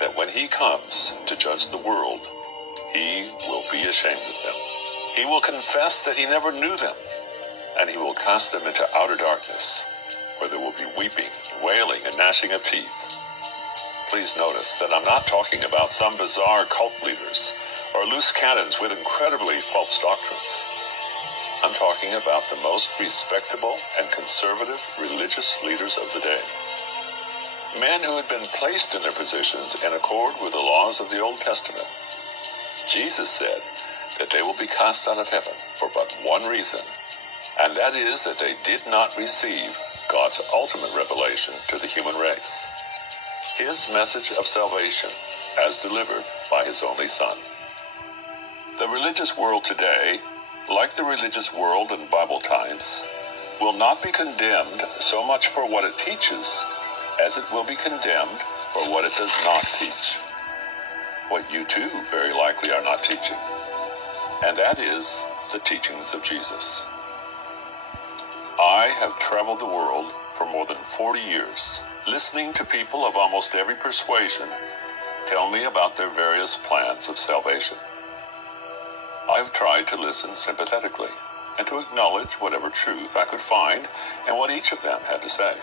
that when he comes to judge the world, he will be ashamed of them. He will confess that he never knew them, and he will cast them into outer darkness, where there will be weeping, wailing, and gnashing of teeth. Please notice that I'm not talking about some bizarre cult leaders or loose cannons with incredibly false doctrines. I'm talking about the most respectable and conservative religious leaders of the day. Men who had been placed in their positions in accord with the laws of the Old Testament. Jesus said that they will be cast out of heaven for but one reason, and that is that they did not receive God's ultimate revelation to the human race, his message of salvation as delivered by his only Son. The religious world today, like the religious world in Bible times, will not be condemned so much for what it teaches as it will be condemned for what it does not teach. What you too very likely are not teaching, and that is the teachings of Jesus. I have traveled the world for more than 40 years, listening to people of almost every persuasion tell me about their various plans of salvation. I've tried to listen sympathetically and to acknowledge whatever truth I could find in what each of them had to say.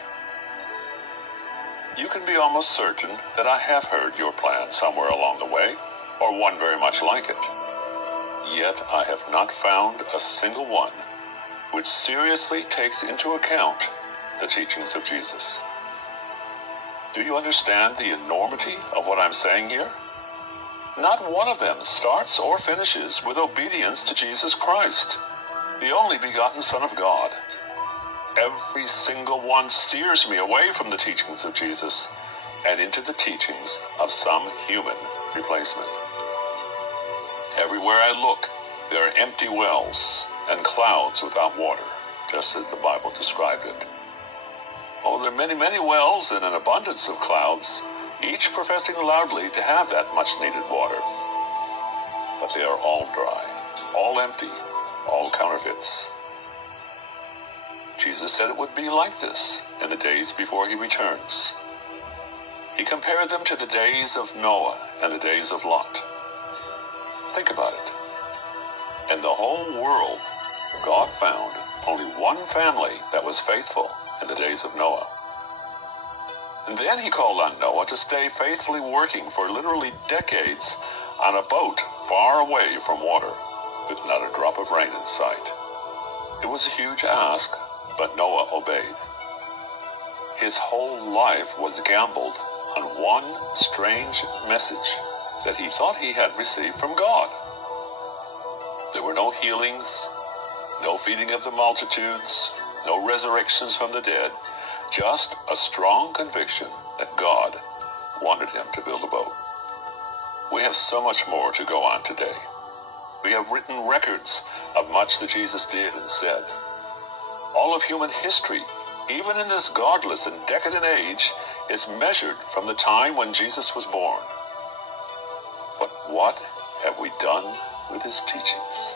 You can be almost certain that I have heard your plan somewhere along the way, or one very much like it. Yet I have not found a single one which seriously takes into account the teachings of Jesus. Do you understand the enormity of what I'm saying here? Not one of them starts or finishes with obedience to Jesus Christ, the only begotten Son of God. Every single one steers me away from the teachings of Jesus and into the teachings of some human replacement. Everywhere I look, there are empty wells and clouds without water, just as the Bible described it. Oh, there are many, many wells and an abundance of clouds, each professing loudly to have that much-needed water. But they are all dry, all empty, all counterfeits. Jesus said it would be like this in the days before he returns. He compared them to the days of Noah and the days of Lot. Think about it. In the whole world, God found only one family that was faithful in the days of Noah. And then he called on Noah to stay faithfully working for literally decades on a boat far away from water, with not a drop of rain in sight. It was a huge ask, but Noah obeyed. His whole life was gambled on one strange message that he thought he had received from God. There were no healings, no feeding of the multitudes, no resurrections from the dead, just a strong conviction that God wanted him to build a boat. We have so much more to go on today. We have written records of much that Jesus did and said. All of human history, even in this godless and decadent age, is measured from the time when Jesus was born. But what have we done with his teachings?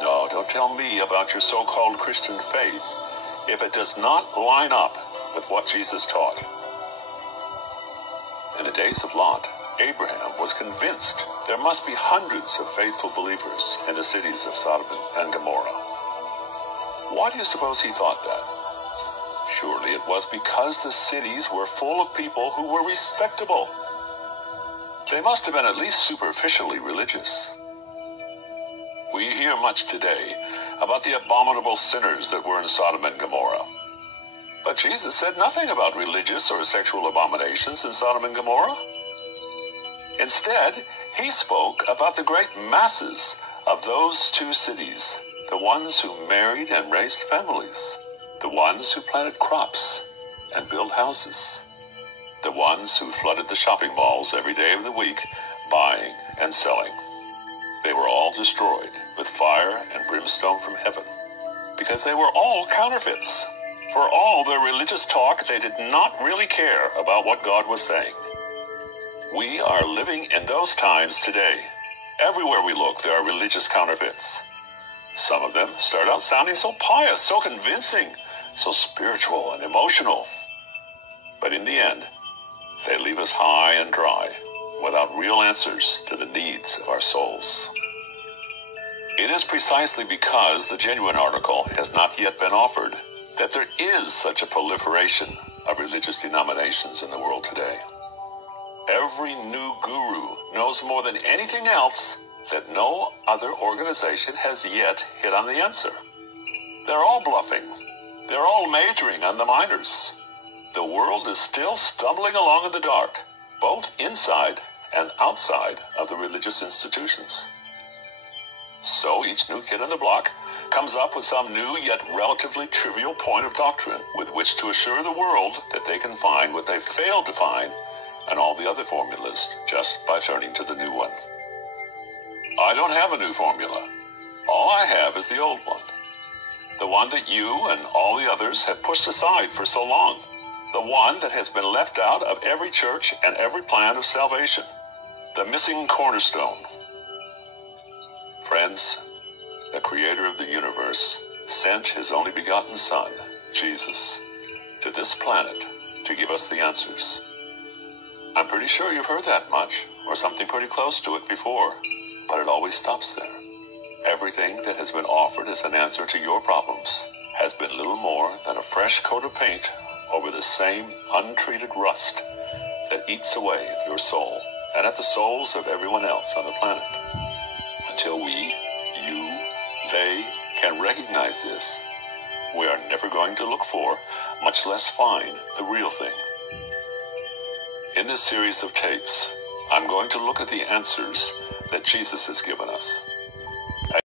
No, don't tell me about your so-called Christian faith if it does not line up with what Jesus taught. In the days of Lot, Abraham was convinced there must be hundreds of faithful believers in the cities of Sodom and Gomorrah. Why do you suppose he thought that? Surely it was because the cities were full of people who were respectable. They must have been at least superficially religious. We hear much today about the abominable sinners that were in Sodom and Gomorrah. But Jesus said nothing about religious or sexual abominations in Sodom and Gomorrah. Instead, he spoke about the great masses of those two cities, the ones who married and raised families, the ones who planted crops and built houses, the ones who flooded the shopping malls every day of the week, buying and selling. They were all destroyed with fire and brimstone from heaven, because they were all counterfeits. For all their religious talk, they did not really care about what God was saying. We are living in those times today. Everywhere we look, there are religious counterfeits. Some of them start out sounding so pious, so convincing, so spiritual and emotional. But in the end, They leave us high and dry, without real answers to the needs of our souls. It is precisely because the genuine article has not yet been offered that there is such a proliferation of religious denominations in the world today. Every new guru knows more than anything else that no other organization has yet hit on the answer. They're all bluffing. They're all majoring on the minors. The world is still stumbling along in the dark, both inside and outside of the religious institutions. So each new kid on the block comes up with some new yet relatively trivial point of doctrine with which to assure the world that they can find what they failed to find in all the other formulas just by turning to the new one. I don't have a new formula. All I have is the old one. The one that you and all the others have pushed aside for so long. The one that has been left out of every church and every plan of salvation. The missing cornerstone. Friends, the Creator of the universe sent His only begotten Son, Jesus, to this planet to give us the answers. I'm pretty sure you've heard that much, or something pretty close to it before, but it always stops there. Everything that has been offered as an answer to your problems has been little more than a fresh coat of paint over the same untreated rust that eats away at your soul and at the souls of everyone else on the planet. Until we, you, they can recognize this, we are never going to look for, much less find, the real thing. In this series of tapes, I'm going to look at the answers that Jesus has given us.